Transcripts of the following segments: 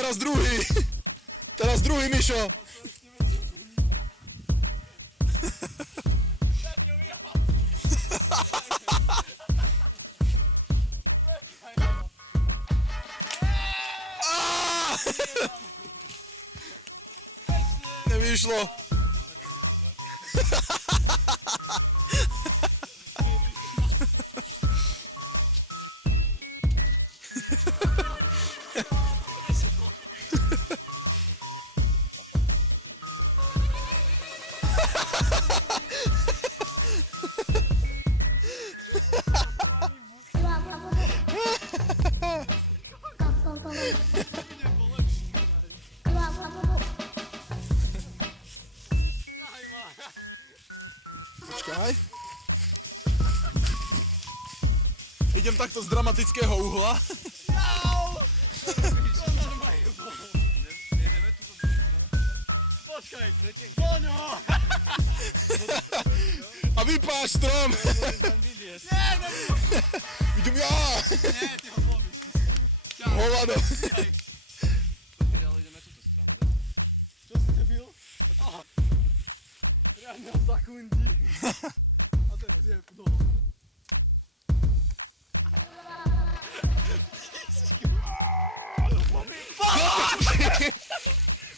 teraz druhý. Teraz druhý, Mišo. Nevyšlo. Počkaj. Idem takto z dramatického uhla. Počkaj, Boňo! A vypáč strom. Nie, Idem ja. nie, ty ho zlomíš. Hovado. Ale ideme túto stranu. Čo si debil? Aha. Riadne ho zakundí. A teraz je dole.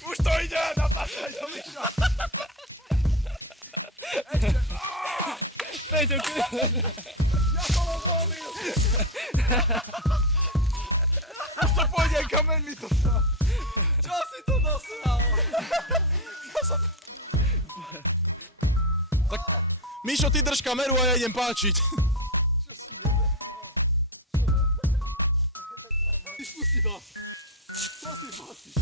Už to ide, napášaj to, Mišo. Peťo, Ja som ho zlomil. Už to pôjde, kameň mi to sa. čo si to dosral? Tak, Mišo, ty drž kameru a ja idem páčiť. Čo si jebe? Ty spusti to. Čo si páčiš?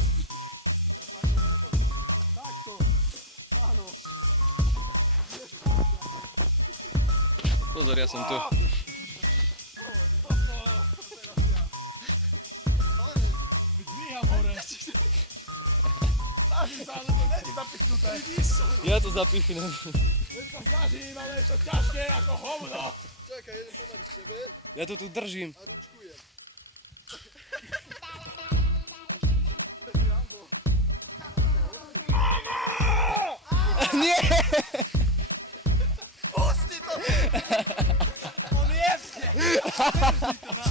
Takto. Áno. Pozor, ja som tu. Dvíham hore. Snažím sa, ale to není zapichnuté. Ja to zapichnem. Veď sa snažím, ale je to ťažké ako hovno. Čakaj, jedem pomaly k tebe Ja to tu držím. a ručkujem. Nie! Pusti to! On jebne! Pusti to na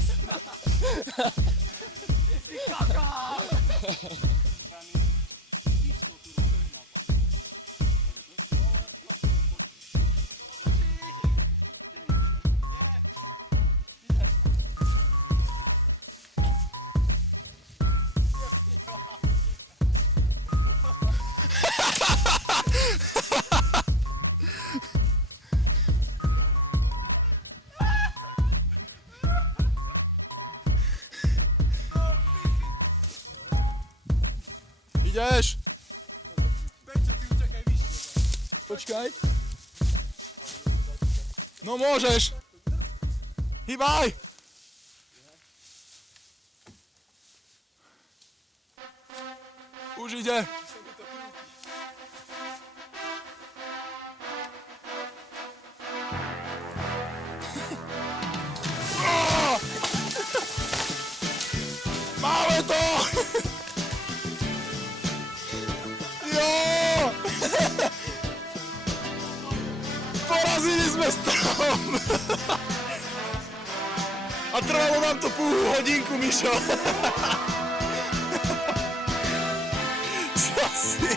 Ty si kakál! Ideš? Peťo, ty utekaj vyššie. Počkaj. No môžeš. Hýbaj. Už ide. Máme to! Jo! Porazili sme strom! A trvalo nám to půl hodinku, Mišo. Čo si?